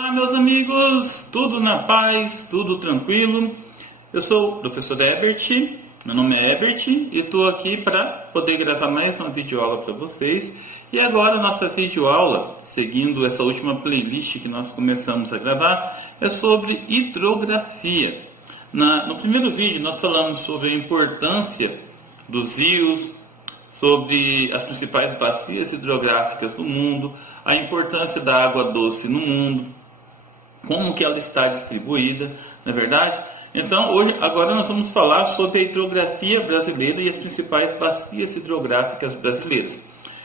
Olá, meus amigos, tudo na paz, tudo tranquilo. Eu sou o professor Herbert, meu nome é Herbert e estou aqui para poder gravar mais uma videoaula para vocês. E agora nossa videoaula, seguindo essa última playlist que nós começamos a gravar, é sobre hidrografia. No primeiro vídeo nós falamos sobre a importância dos rios, sobre as principais bacias hidrográficas do mundo, a importância da água doce no mundo, como que ela está distribuída, não é verdade? Então, agora nós vamos falar sobre a hidrografia brasileira e as principais bacias hidrográficas brasileiras.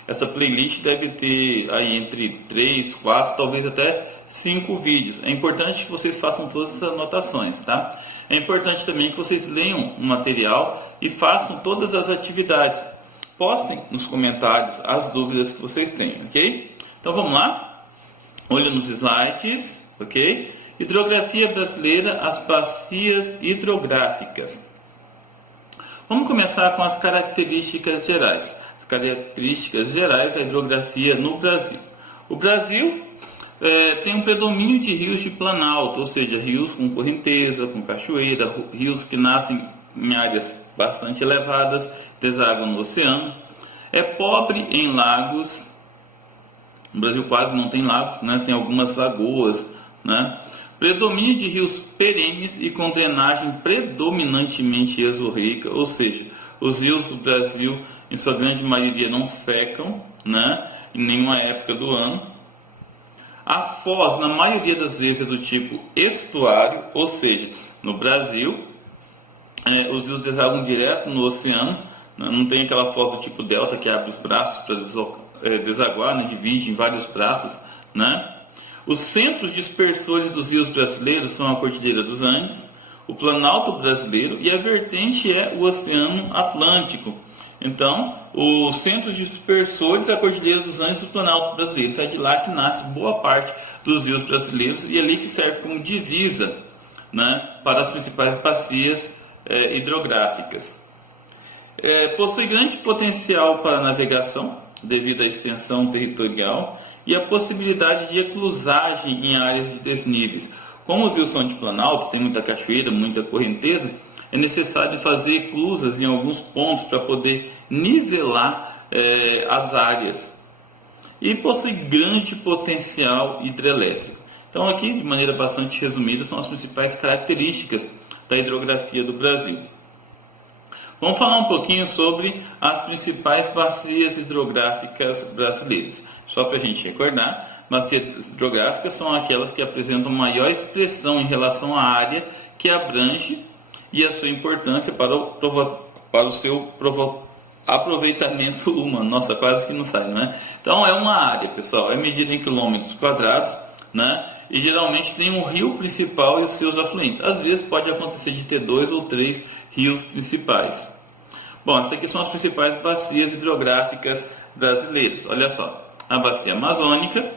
Essa playlist deve ter aí entre 3, 4, talvez até 5 vídeos. É importante que vocês façam todas essas anotações, tá? É importante também que vocês leiam o material e façam todas as atividades. Postem nos comentários as dúvidas que vocês têm, ok? Então vamos lá? Olha nos slides, ok? Hidrografia brasileira, as bacias hidrográficas. Vamos começar com as características gerais. As características gerais da hidrografia no Brasil. O Brasil tem um predomínio de rios de planalto, ou seja, rios com correnteza, com cachoeira, rios que nascem em áreas bastante elevadas, desaguam no oceano. É pobre em lagos. O Brasil quase não tem lagos, né? Tem algumas lagoas, né? Predomínio de rios perenes e com drenagem predominantemente exorreica, ou seja, os rios do Brasil, em sua grande maioria, não secam, né? Em nenhuma época do ano. A foz, na maioria das vezes, é do tipo estuário, ou seja, no Brasil, os rios desaguam direto no oceano, né? Não tem aquela foz do tipo delta que abre os braços para desaguar, né? Divide em vários braços, né? Os centros dispersores dos rios brasileiros são a Cordilheira dos Andes, o Planalto brasileiro e a vertente é o Oceano Atlântico. Então, os centros dispersores é a Cordilheira dos Andes e o Planalto brasileiro. Então, é de lá que nasce boa parte dos rios brasileiros e é ali que serve como divisa, né, para as principais bacias hidrográficas. Possui grande potencial para navegação devido à extensão territorial e a possibilidade de eclusagem em áreas de desníveis. Como os rios são de planalto, tem muita cachoeira, muita correnteza, é necessário fazer eclusas em alguns pontos para poder nivelar as áreas. E possui grande potencial hidrelétrico. Então aqui, de maneira bastante resumida, são as principais características da hidrografia do Brasil. Vamos falar um pouquinho sobre as principais bacias hidrográficas brasileiras. Só para a gente recordar, bacias hidrográficas são aquelas que apresentam maior expressão em relação à área que abrange e a sua importância para o seu aproveitamento humano. Nossa, quase que não sai, né? Então é uma área, pessoal, é medida em quilômetros quadrados, né? E geralmente tem um rio principal e os seus afluentes. Às vezes pode acontecer de ter 2 ou 3 rios principais. Bom, essas aqui são as principais bacias hidrográficas brasileiras. Olha só, a bacia amazônica,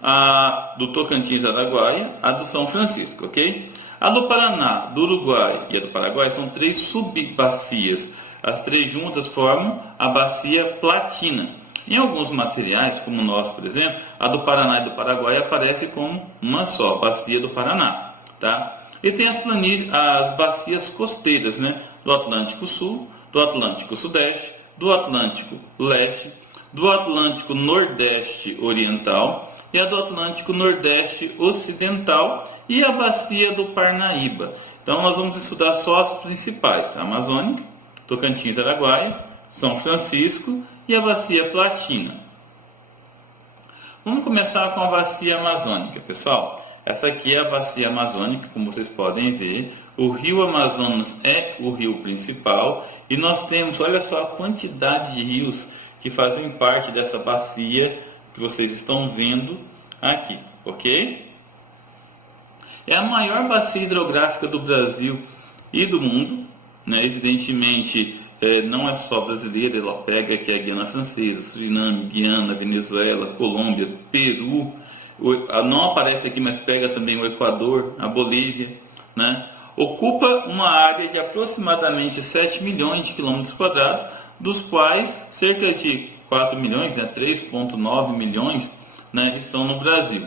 a do Tocantins-Araguaia, a do São Francisco, ok? A do Paraná, do Uruguai e a do Paraguai são 3 subbacias. As 3 juntas formam a bacia platina. Em alguns materiais, como o nosso, por exemplo, a do Paraná e do Paraguai aparece como uma só, bacia do Paraná, tá? E tem as bacias costeiras, né? Do Atlântico Sul, do Atlântico Sudeste, do Atlântico Leste, do Atlântico Nordeste Oriental e a do Atlântico Nordeste Ocidental e a bacia do Parnaíba. Então nós vamos estudar só as principais: a Amazônica, Tocantins-Araguaia, São Francisco e a bacia Platina. Vamos começar com a bacia amazônica, pessoal. Essa aqui é a bacia amazônica, como vocês podem ver. O rio Amazonas é o rio principal e nós temos, olha só a quantidade de rios que fazem parte dessa bacia que vocês estão vendo aqui, ok? É a maior bacia hidrográfica do Brasil e do mundo, né? Evidentemente, não é só brasileira, ela pega aqui a Guiana Francesa, Suriname, Guiana, Venezuela, Colômbia, Peru. Não aparece aqui, mas pega também o Equador, a Bolívia, né? Ocupa uma área de aproximadamente 7 milhões de quilômetros quadrados, dos quais cerca de 4 milhões, né, 3,9 milhões, né, estão no Brasil.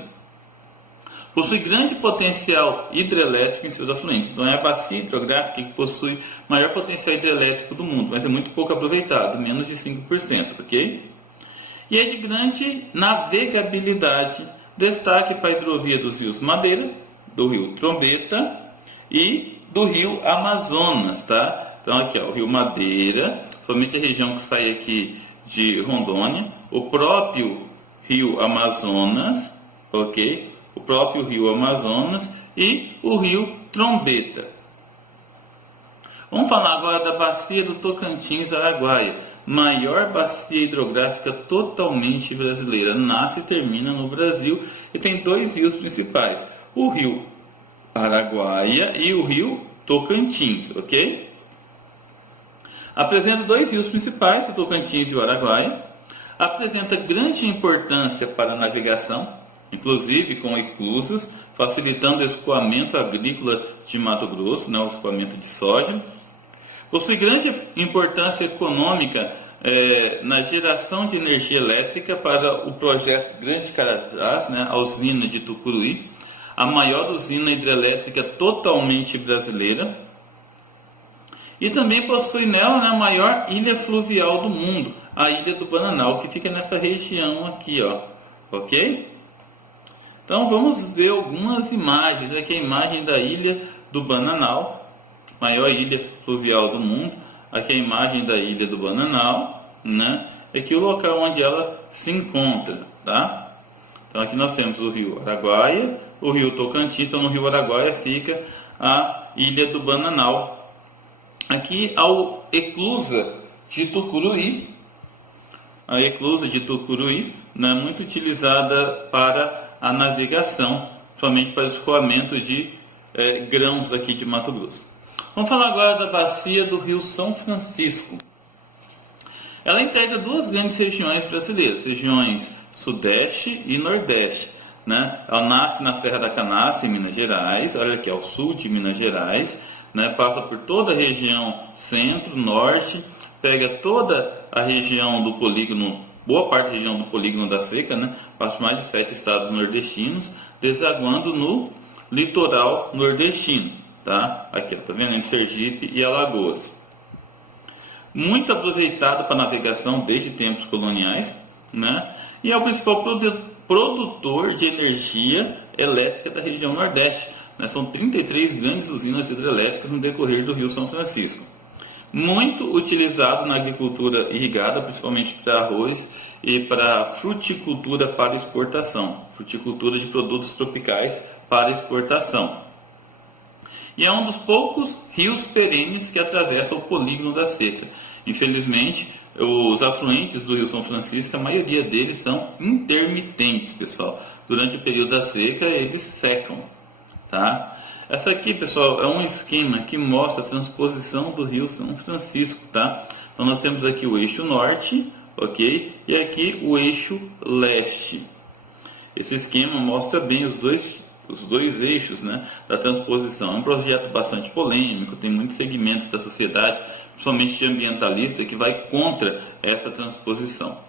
Possui grande potencial hidrelétrico em seus afluentes. Então é a bacia hidrográfica que possui maior potencial hidrelétrico do mundo, mas é muito pouco aproveitado, menos de 5%, ok? E é de grande navegabilidade. Destaque para a hidrovia dos rios Madeira, do rio Trombeta e do rio Amazonas, tá? Então aqui, ó, o rio Madeira, somente a região que sai aqui de Rondônia, o próprio rio Amazonas, ok? O próprio rio Amazonas e o rio Trombeta. Vamos falar agora da bacia do Tocantins-Araguaia, maior bacia hidrográfica totalmente brasileira. Nasce e termina no Brasil e tem dois rios principais, o rio Araguaia e o rio Tocantins, ok? Apresenta dois rios principais, o Tocantins e o Araguaia. Apresenta grande importância para a navegação, inclusive com eclusas, facilitando o escoamento agrícola de Mato Grosso, né, o escoamento de soja. Possui grande importância econômica na geração de energia elétrica para o projeto Grande Carajás, né, a usina de Tucuruí, a maior usina hidrelétrica totalmente brasileira. E também possui nela, né, a maior ilha fluvial do mundo, a Ilha do Bananal, que fica nessa região aqui, ó, ok? Então vamos ver algumas imagens. Aqui a imagem da Ilha do Bananal, maior ilha fluvial do mundo. Aqui a imagem da Ilha do Bananal, né? Aqui o local onde ela se encontra, tá? Então aqui nós temos o rio Araguaia, o rio Tocantins. Então no rio Araguaia fica a Ilha do Bananal. Aqui a eclusa de Tucuruí. A eclusa de Tucuruí, né, muito utilizada para a navegação, somente para o escoamento de grãos aqui de Mato Grosso. Vamos falar agora da bacia do Rio São Francisco. Ela integra duas grandes regiões brasileiras, regiões Sudeste e Nordeste, né? Ela nasce na Serra da Canastra, em Minas Gerais, olha aqui, ao sul de Minas Gerais, né? Passa por toda a região Centro, Norte, pega toda a região do polígono, boa parte da região do polígono da Seca, né? Passa por mais de 7 estados nordestinos, desaguando no litoral nordestino, tá? Aqui, ó, tá vendo? Entre Sergipe e Alagoas. Muito aproveitado para navegação desde tempos coloniais, né? E é o principal produtor de energia elétrica da região Nordeste, né? São 33 grandes usinas hidrelétricas no decorrer do Rio São Francisco. Muito utilizado na agricultura irrigada, principalmente para arroz e para fruticultura para exportação, fruticultura de produtos tropicais para exportação. E é um dos poucos rios perenes que atravessa o polígono da Seca. Infelizmente, os afluentes do Rio São Francisco, a maioria deles são intermitentes, pessoal. Durante o período da seca, eles secam, tá? Essa aqui, pessoal, é um esquema que mostra a transposição do Rio São Francisco, tá? Então, nós temos aqui o eixo norte, ok? E aqui o eixo leste. Esse esquema mostra bem os dois eixos, né, da transposição. É um projeto bastante polêmico, tem muitos segmentos da sociedade, principalmente de ambientalista, que vai contra essa transposição.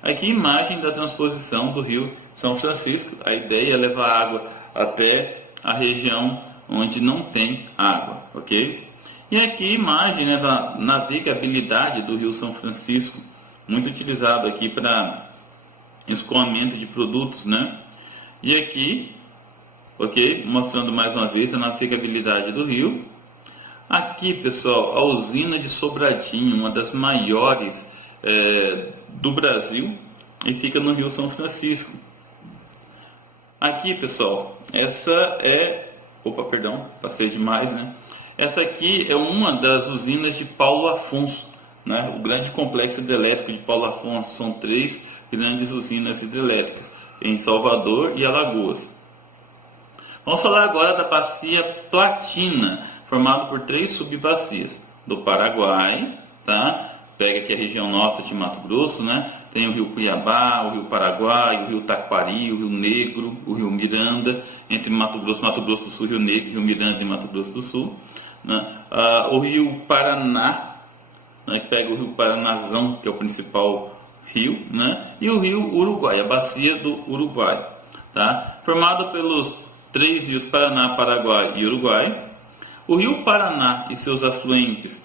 Aqui imagem da transposição do Rio São Francisco. A ideia é levar água até a região onde não tem água, ok? E aqui imagem, né, da navegabilidade do Rio São Francisco, muito utilizado aqui para escoamento de produtos, né? E aqui, ok, mostrando mais uma vez a navegabilidade do rio. Aqui, pessoal, a usina de Sobradinho, uma das maiores do Brasil, e fica no Rio São Francisco. Aqui, pessoal, essa é... Opa, perdão, passei demais, né? Essa aqui é uma das usinas de Paulo Afonso, né? O grande complexo hidrelétrico de Paulo Afonso. São 3 grandes usinas hidrelétricas, em Salvador e Alagoas. Vamos falar agora da bacia Platina, formada por 3 subbacias. Do Paraguai, tá? Pega aqui a região nossa de Mato Grosso, né? Tem o rio Cuiabá, o rio Paraguai, o rio Taquari, o rio Negro, o rio Miranda, entre Mato Grosso do Sul, Rio Negro, Rio Miranda e Mato Grosso do Sul, né? O rio Paraná, né? Que pega o rio Paranazão, que é o principal rio, né? E o rio Uruguai, a bacia do Uruguai, tá? Formado pelos três rios: Paraná, Paraguai e Uruguai. O rio Paraná e seus afluentes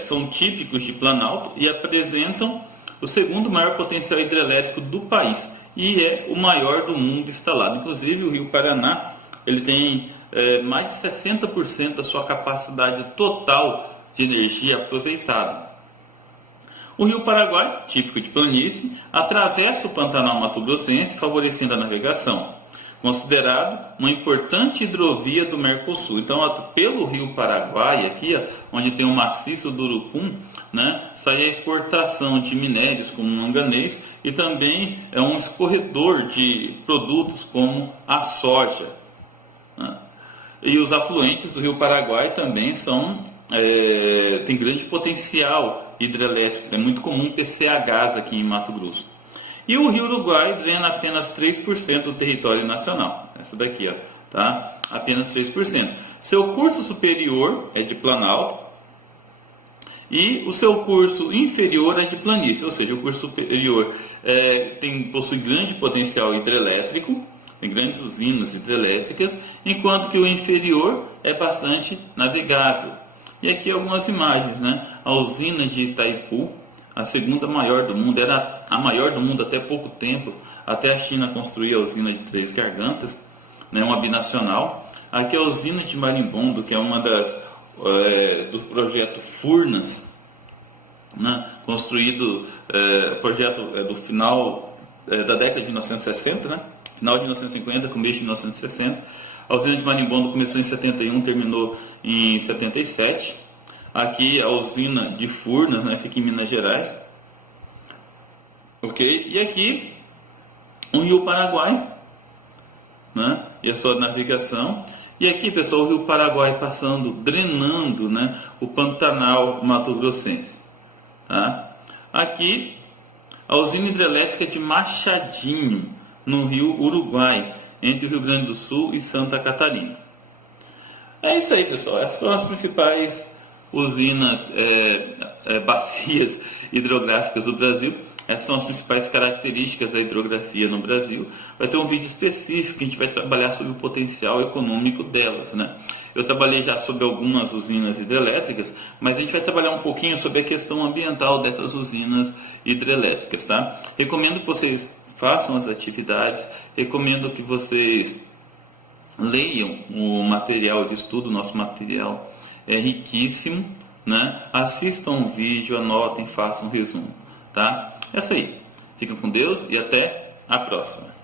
são típicos de Planalto e apresentam o segundo maior potencial hidrelétrico do país e é o maior do mundo instalado. Inclusive, o rio Paraná ele tem mais de 60% da sua capacidade total de energia aproveitada. O rio Paraguai, típico de planície, atravessa o Pantanal Mato-Grossense, favorecendo a navegação, considerado uma importante hidrovia do Mercosul. Então, pelo rio Paraguai, aqui, onde tem o maciço do Urucum, né, sai a exportação de minérios como manganês e também é um escorredor de produtos como a soja, né? E os afluentes do rio Paraguai também têm grande potencial hidrelétrico. É muito comum PCHs aqui em Mato Grosso. E o rio Uruguai drena apenas 3% do território nacional. Essa daqui, tá? Apenas 3%. Seu curso superior é de Planalto e o seu curso inferior é de planície. Ou seja, o curso superior possui grande potencial hidrelétrico, tem grandes usinas hidrelétricas, enquanto que o inferior é bastante navegável. E aqui algumas imagens, né? A usina de Itaipu, a segunda maior do mundo, era a maior do mundo até pouco tempo, até a China construir a usina de Três Gargantas, né, uma binacional. Aqui a usina de Marimbondo, que é uma do projeto Furnas, né, construído, projeto do final da década de 1960, né, final de 1950, começo de 1960. A usina de Marimbondo começou em 71, terminou em 77. Aqui a usina de Furnas, né, fica em Minas Gerais. Ok? E aqui o rio Paraguai, né, e a sua navegação. E aqui, pessoal, o rio Paraguai passando, drenando, né, o Pantanal Mato-Grossense. Tá? Aqui a usina hidrelétrica de Machadinho, no rio Uruguai, entre o Rio Grande do Sul e Santa Catarina. É isso aí, pessoal. Essas são as principais usinas, bacias hidrográficas do Brasil. Essas são as principais características da hidrografia no Brasil. Vai ter um vídeo específico que a gente vai trabalhar sobre o potencial econômico delas, né? Eu trabalhei já sobre algumas usinas hidrelétricas, mas a gente vai trabalhar um pouquinho sobre a questão ambiental dessas usinas hidrelétricas, tá? Recomendo que vocês façam as atividades, recomendo que vocês leiam o material de estudo, nosso material é riquíssimo, né? Assistam o vídeo, anotem, façam um resumo, tá? É isso aí. Fiquem com Deus e até a próxima.